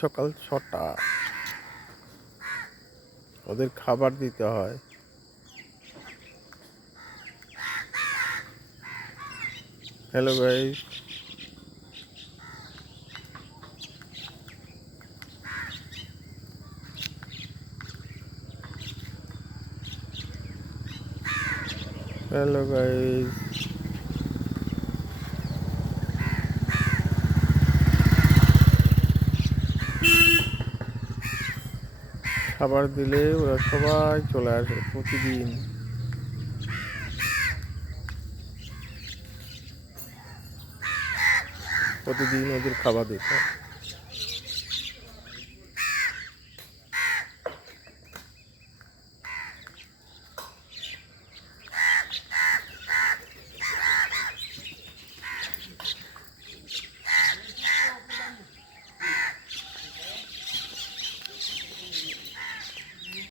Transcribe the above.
সকাল ৬টা, ওদের খাবার দিতে হয়। হ্যালো গাইস, হ্যালো গাইস, খাবার দিলে ওরা সবাই চলে আসে প্রতিদিন। প্রতিদিন ওদের খাবার দিতে হয়।